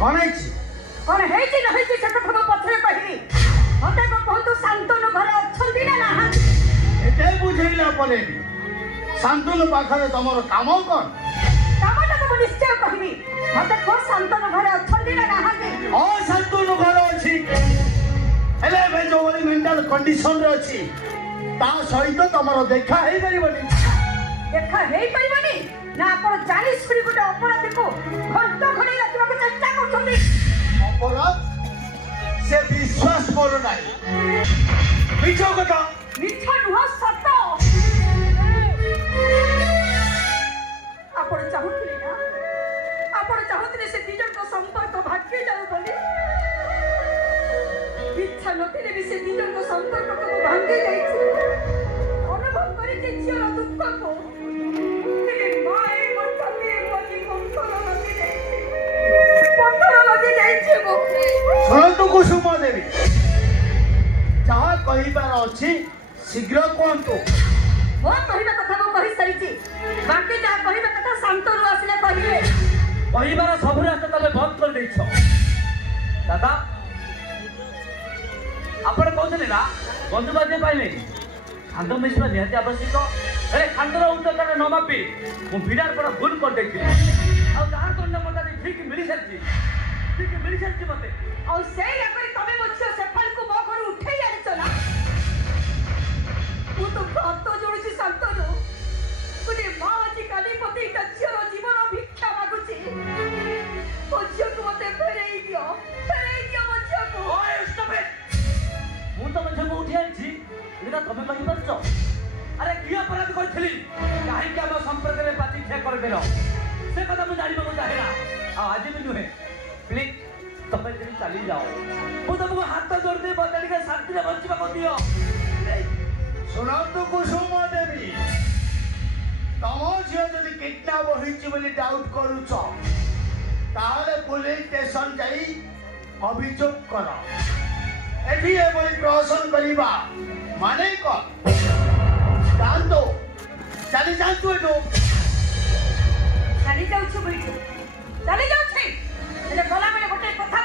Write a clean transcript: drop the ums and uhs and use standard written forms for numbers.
କ'ଣ ହେଇଛି? କଣ ହେଇଛି ନ ହେଇଛି ସେ କଥା ମୁଁ ପଛରେ କହିବି। ମତେ କୁହନ୍ତୁ ଶାନ୍ତନୁ ଘରେ ଅଛନ୍ତି ନା ନାହାନ୍ତି? ଏତେ ବୁଝେଇଲା ପରେ ବି ଶାନ୍ତନୁ ପାଖରେ ତମର କାମ କ'ଣ? କାମଟା ତ ମୁଁ ନିଶ୍ଚୟ କହିବି। ମତେ କୁହ ଶାନ୍ତନୁ ଘରେ ଅଛନ୍ତି ନା ନାହାନ୍ତି? ହଁ, ଶାନ୍ତନୁ ଘରେ ଅଛି। ହେଲେ ଏବେ ଯୋଉଭଳି ମେଣ୍ଟାଲ କଣ୍ଡିସନରେ ଅଛି ତା ସହିତ ତମର ଦେଖା ହେଇପାରିବନି। ଦେଖା ହେଇପାରିବନି ନା ଆପଣ ଜାଣି ଶୁଣି ଗୋଟେ ଅପରାଧୀକୁ ଘଣ୍ଟ ଘୋଡେଇ ରଖିବାକୁ ଚେଷ୍ଟା କରୁଛନ୍ତି? ଅପରାଧ ସେ ବିଶ୍ୱାସ କରୁନାହିଁ। ମିଛ କଥା। ମିଛ ନୁହଁ, ସତ। ଆପଣ ଚାହୁଁଥିଲେ ନା, ଆପଣ ଚାହୁଁଥିଲେ ସେ ଦି ଜଣଙ୍କ ସମ୍ପର୍କ ଭାଙ୍ଗି ଯାଉ ବୋଲି। ଇଚ୍ଛା ନଥିଲେ ବି ସେ ଦି ଜଣଙ୍କ ସମ୍ପର୍କକୁ ମୁଁ ଭାଙ୍ଗି ଯାଇଛି। ଅନୁଭବ କରିଛି ଝିଅର ଦୁଃଖକୁ। ହେଲେ ମା ଏଇ ମଠରେ ବୋଲି ପଥର ଲଗେଇ ଯାଇଛି ମୁଁ। ଶୁଣନ୍ତୁ କୁସୁମ ଦେବୀ, ଯାହା କହିବାର ଅଛି ଶୀଘ୍ର କୁହନ୍ତୁ। ମୋ କହିବା କଥା ମୁଁ କହିସାରିଛି। ବାକି ଯାହା କହିବା କଥା ଶାନ୍ତନୁ ଆସିଲେ କହିବେ। କହିବାର ସବୁ ରାସ୍ତା ତମେ ବନ୍ଦ କରିଦେଇଛ। ଦାଦା ଆପଣ କହୁଥିଲେ ନା ବନ୍ଧୁବାନ୍ଧବ ପାଇଲେ ଖାନ୍ଦ ମିଶିବା ନିହାତି ଆବଶ୍ୟକ। ହେଲେ ଖାନ୍ଦର ଉତ୍ତରଟା ନ ମାପି ମୁଁ ବିରାଟ ବଡ଼ ଭୁଲ କରିଦେଇଥିଲି। ଆଉ ତାହାର ଦଣ୍ଡ ମତେ ଠିକ ମିଳିସାରିଛି, ଠିକ ମିଳିସାରିଛି ମତେ। ଆଉ ସେଇ ଏପରି ତମେ ମୋ ଝିଅ ସେଫାଲକୁ ମୋ ଘରୁ ଉଠେଇ ଆଣିଛ ନା? ମୁଁ ତ ହାତ ଯୋଡୁଛି ଶାନ୍ତନୁ। ଗୋଟେ ମା ଆଜି କାଲି ପ୍ରତି ତା ଝିଅର ଜୀବନ ଭିକ୍ଷା ମାଗୁଛି। ମୋ ଝିଅକୁ ମତେ ଫେରେଇ ଦିଅ, ଫେରେଇ ଦିଅ ମୋ ଝିଅକୁ। ଓଏ stop it! ମୁଁ ତମ ଝିଅକୁ ଉଠି ଆଣିଛି ଏଇଟା ତମେ କହିପାରୁଛ? ଆରେ କି ଅପରାଧ କରିଥିଲି କାହିଁକି ଆମ ସମ୍ପର୍କରେ ପାଟି କ୍ଷୟ କରିଦେଲ ସେ କଥା ମୁଁ ଜାଣିବାକୁ ଚାହେଁ ନା। ଆଉ ଆଜି ବି ନୁହେଁ, ପ୍ଲିଜ ତମେ ଯଦି ଚାଲିଯାଅ ମୁଁ ତମକୁ ହାତ ଯୋଡ଼ିଦେଇ ବଦଳିକା ଶାନ୍ତିରେ ବଞ୍ଚିବାକୁ ଦିଅ। ଶୁଣନ୍ତୁ କୁସୁମ ଦେବୀ, ତମ ଝିଅ ଯଦି କିଡନାପ ହୋଇଛି ବୋଲି ଡାଉଟ କରୁଛ ତାହେଲେ ପୋଲିସ ଷ୍ଟେସନ ଯାଇ ଅଭିଯୋଗ କର। ଏଠି ଏଭଳି ପ୍ରହସନ କରିବା ମାନେ କ'ଣ? ଯାଆନ୍ତୁ, ଚାଲି ଯାଆନ୍ତୁ ଏଠୁ। ଚାଲି ଯାଉଛୁ ବୋଲିକି ଚାଲି ଯାଉଛି। ହେଲେ ଗଲାବେଳେ ଗୋଟେ କଥା